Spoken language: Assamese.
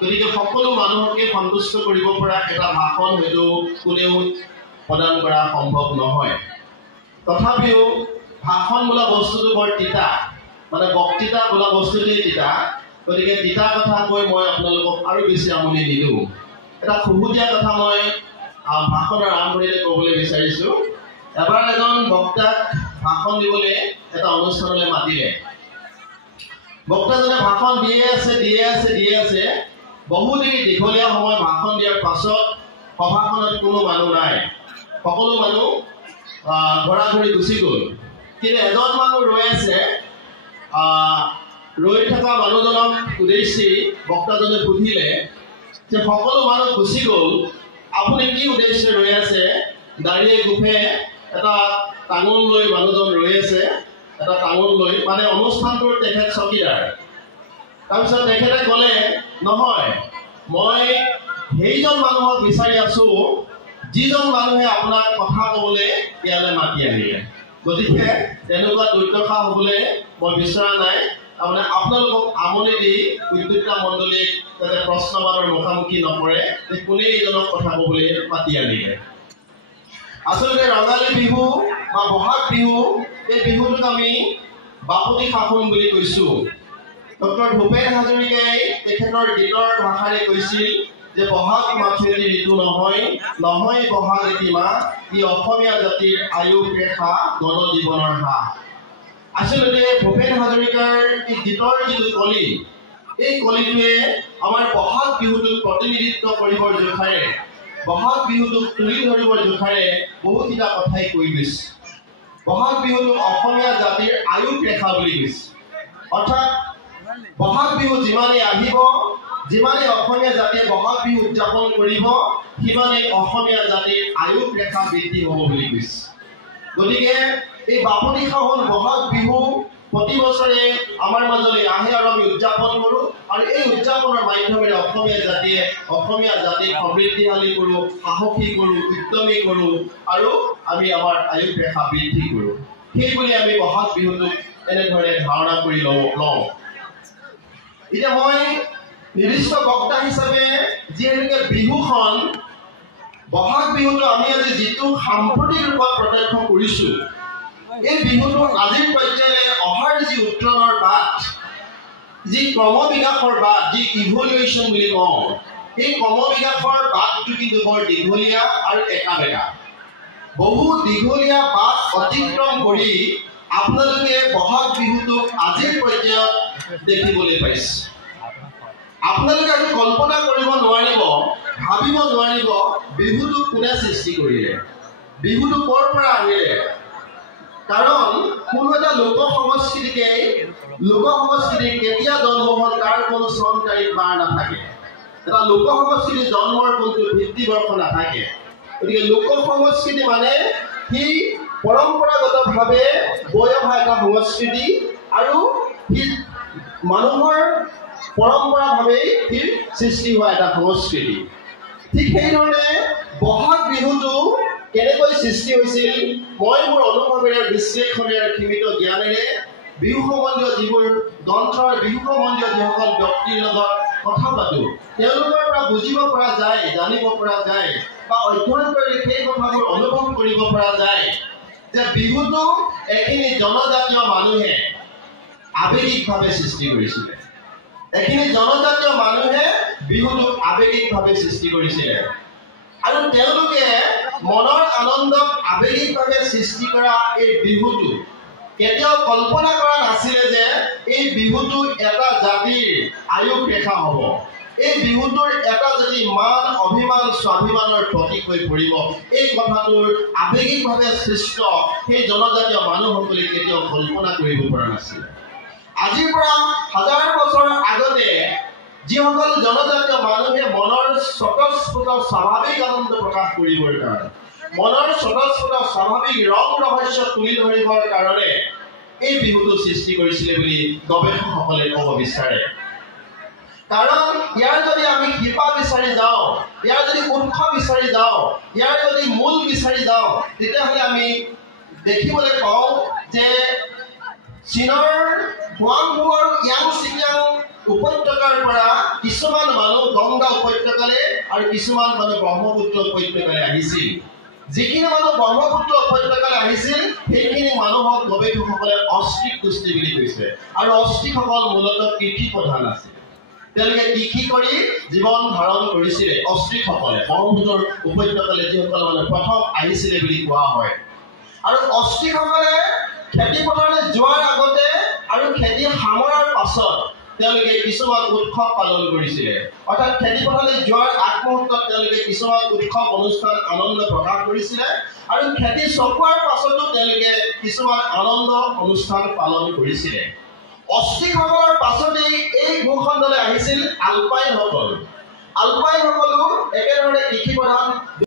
গতিকে সকলো মানুহকে সন্তুষ্ট কৰিব পৰা এটা ভাষণ হয়তো কোনেও প্ৰদান কৰা সম্ভৱ নহয়। তথাপিও ভাষণ বোলা বস্তুটো বৰ তিতা, মানে বক্তৃতা বোলা বস্তুটোৱেই তিতা। গতিকে তিতা কথা কৈ মই আপোনালোকক আৰু বেছি আমনি নিদিওঁ। এটা খুহুতীয়া কথা মই ভাষণৰ আৰম্ভণিতে ক'বলৈ বিচাৰিছোঁ। এবাৰ এজন বক্তাক ভাষণ দিবলৈ এটা অনুষ্ঠানলৈ মাতিলে। বক্তাজনে ভাষণ দিয়ে আছে। বহুদিন দীঘলীয়া সময় ভাষণ দিয়াৰ পাছত সভাখনত কোনো মানুহ নাই, সকলো মানুহ ঘৰা-ঘৰি গুচি গ'ল। কিন্তু এজন মানুহ ৰৈ আছে। ৰৈ থকা মানুহজনক উদ্দেশ্যি বক্তাজনে সুধিলে যে সকলো মানুহ গুচি গ'ল, আপুনি কি উদ্দেশ্যে ৰৈ আছে? দাঢ়িয়ে গোফে এটা টাঙোন লৈ মানুহজন ৰৈ আছে, এটা টাঙোন লৈ, মানে অনুষ্ঠানটোৰ তেখেত চকীদাৰ। তাৰপিছত তেখেতে ক'লে, নহয়, মই সেইজন মানুহক বিচাৰি আছোঁ যিজন মানুহে আপোনাক কথা ক'বলৈ ইয়ালৈ মাতি আনিলে। গতিকে তেনেকুৱা দুৰ্দশা হ'বলৈ মই বিচৰা নাই। তাৰমানে আপোনালোকক আমনি দি উদ্যোক্তা মণ্ডলীক যাতে প্ৰশ্নবাদৰ মুখামুখি নকৰে যে কোনে এইজনক কথা ক'বলৈ মাতি আনিলে। আচলতে ৰঙালী বিহু বা বহাগ বিহু, এই বিহুটোক আমি বাপতি সাহোন বুলি কৈছোঁ। ডক্টৰ ভূপেন হাজৰিকাই তেখেতৰ গীতৰ ভাষাৰে কৈছিল যে বহাগ মাথেৰি ঋতু নহয় বহাগ এটি মাহ, ই অসমীয়া জাতিৰ আয়ুস ৰেখা গণজীৱনৰ হাঁহ। আচলতে ভূপেন হাজৰিকাৰ এই গীতৰ যিটো কলি, এই কলিটোৱে আমাৰ বহাগ বিহুটোক প্ৰতিনিধিত্ব কৰিবৰ জোখাৰে, বহাগ বিহুটোক তুলি ধৰিবৰ জোখাৰে বহুকেইটা কথাই কৈ গৈছে। বহাগ বিহুটোক অসমীয়া জাতিৰ আয়ুস ৰেখা বুলি কৈছে। অৰ্থাৎ বহাগ বিহু যিমানেই আহিব, যিমানেই অসমীয়া জাতিয়ে বহাগ বিহু উদযাপন কৰিব, সিমানেই অসমীয়া জাতিৰ আয়ুস ৰেখা বৃদ্ধি হ'ব বুলি কৈছে। গতিকে এই বাপতি সাহোন বহাগ বিহু প্ৰতি বছৰে আমাৰ মাজলৈ আহে আৰু আমি উদযাপন কৰোঁ। আৰু এই উদযাপনৰ মাধ্যমেৰে অসমীয়া জাতিক সমৃদ্ধিশালী কৰোঁ, সাহসী কৰোঁ, উদ্যমী কৰোঁ আৰু আমি আমাৰ আয়ুস ৰেখা বৃদ্ধি কৰোঁ। সেইবুলি আমি বহাগ বিহুটোক এনেধৰণে ধাৰণা কৰি লওঁ। এতিয়া মই নিৰ্দিষ্ট বক্তা হিচাপে যিহেতুকে বিহুখন, বহাগ বিহুটো আমি আজি যিটো সাম্প্ৰতিক ৰূপত প্ৰত্যক্ষ কৰিছোঁ, এই বিহুটো আজিৰ পৰ্যায়লৈ অহাৰ যি উত্তৰণৰ বাট, যি ক্ৰমবিকাশৰ বাট, যি ইভলিউশ্যন বুলি কওঁ, এই ক্ৰমবিকাশৰ বাটটো কিন্তু বৰ দীঘলীয়া আৰু একা-বেকা। বহু দীঘলীয়া বাট অতিক্ৰম কৰি আপোনালোকে বহাগ বিহুটোক আজিৰ পৰ্যায়ত দেখিবলৈ পাইছে। আপোনালোকে আজি কল্পনা কৰিব নোৱাৰিব, ভাবিব নোৱাৰিব বিহুটো কোনে সৃষ্টি কৰিলে, বিহুটো ক'ৰ পৰা আহিলে। কাৰণ কোনো এটা লোক সংস্কৃতি কেতিয়া জন্ম হ'ল তাৰ কোনো চন তাৰিখ বাৰ নাথাকে। এটা লোক সংস্কৃতি জন্মৰ কোনটো ভিত্তিবৰ্ষ নাথাকে। গতিকে লোক সংস্কৃতি মানে সি পৰম্পৰাগতভাৱে বৈ অহা এটা সংস্কৃতি আৰু সি মানুহৰ পৰম্পৰাভাৱেই সি সৃষ্টি হোৱা এটা সংস্কৃতি। ঠিক সেইধৰণে বহাগ বিহুটো কেনেকৈ সৃষ্টি হৈছিল, মই মোৰ অনুভৱেৰে, বিশ্লেষণেৰে, সীমিত জ্ঞানেৰে বিহু সম্বন্ধীয় যিবোৰ গ্ৰন্থ, বিহু সম্বন্ধীয় যিসকল ব্যক্তিৰ লগত কথা পাতোঁ, তেওঁলোকৰ পৰা বুজিব পৰা যায়, জানিব পৰা যায় বা অধ্যয়ন কৰি সেই কথাবোৰ অনুভৱ কৰিব পৰা যায় যে বিহুটো এখিনি জনজাতীয় মানুহে আৱেগিকভাৱে সৃষ্টি কৰিছিলে। এখিনি জনজাতীয় মানুহে বিহুটোক আৱেগিকভাৱে সৃষ্টি কৰিছিলে আৰু তেওঁলোকে মনৰ আনন্দক আৱেগিকভাৱে সৃষ্টি কৰা এই বিহুটো কেতিয়াও কল্পনা কৰা নাছিলে যে এই বিহুটো এটা জাতিৰ আয়ুস ৰেখা হ'ব, এই বিহুটোৰ এটা জাতি মান, অভিমান, স্বাভিমানৰ প্ৰতীক হৈ পৰিব। এই কথাটোৰ আৱেগিকভাৱে সৃষ্ট সেই জনজাতীয় মানুহসকলে কেতিয়াও কল্পনা কৰিব পৰা নাছিলে। আজিৰ পৰা হাজাৰ বছৰ আগতে যিসকল জনজাতীয় মানুহে মনৰ স্বতঃস্ফূৰ্ত স্বাভাৱিক আনন্দ প্ৰকাশ কৰিবৰ কাৰণে, মনৰ স্বতঃস্ফূৰ্ত স্বাভাৱিক ৰং ৰহস্য তুলি ধৰিবৰ কাৰণে এই বিহুটো সৃষ্টি কৰিছিলে বুলি গৱেষকসকলে ক'ব বিচাৰে। কাৰণ ইয়াৰ যদি আমি শিপা বিচাৰি যাওঁ, ইয়াৰ যদি উৎস বিচাৰি যাওঁ, ইয়াৰ যদি মূল বিচাৰি যাওঁ, তেতিয়াহ'লে আমি দেখিবলৈ পাওঁ যে চীনৰ হুৱাংহু আৰু ইয়াংচিকিয়াং উপত্যকাৰ পৰা কিছুমান মানুহ গংগা উপত্যকালৈ আৰু কিছুমান মানুহ ব্ৰহ্মপুত্ৰ উপত্যকালৈ আহিছিল। যিখিনি মানুহ ব্ৰহ্মপুত্ৰ উপত্যকালৈ আহিছিল সেইখিনি মানুহক গৱেষকসকলে অষ্ট্ৰিক গোষ্ঠী বুলি কৈছে। আৰু অষ্ট্ৰিকসকল মূলতঃ কৃষি প্ৰধান আছিল। তেওঁলোকে কৃষি কৰি জীৱন ধাৰণ কৰিছিলে। অষ্ট্ৰিকসকলে ব্ৰহ্মপুত্ৰৰ উপত্যকালৈ যিসকল মানুহ প্ৰথম আহিছিলে বুলি কোৱা হয়। আৰু অষ্ট্ৰিকসকলে খেতি পথাৰলৈ যোৱাৰ আগতে আৰু খেতি সামৰাৰ পাছত তেওঁলোকে কিছুমান উৎসৱ পালন কৰিছিলে। অৰ্থাৎ খেতি পথাৰলৈ যোৱাৰ আগমুহূৰ্তত তেওঁলোকে কিছুমান উৎসৱ অনুষ্ঠান আনন্দ প্ৰকাশ কৰিছিলে আৰু খেতি চপোৱাৰ পাছতো তেওঁলোকে কিছুমান আনন্দ অনুষ্ঠান পালন কৰিছিলে। অষ্ট্ৰিকসকলৰ পাছতেই এই ভূখণ্ডলৈ আহিছিল আলপাইনসকল। আলপাইনসকলো একেধৰণে কৃষি প্ৰধান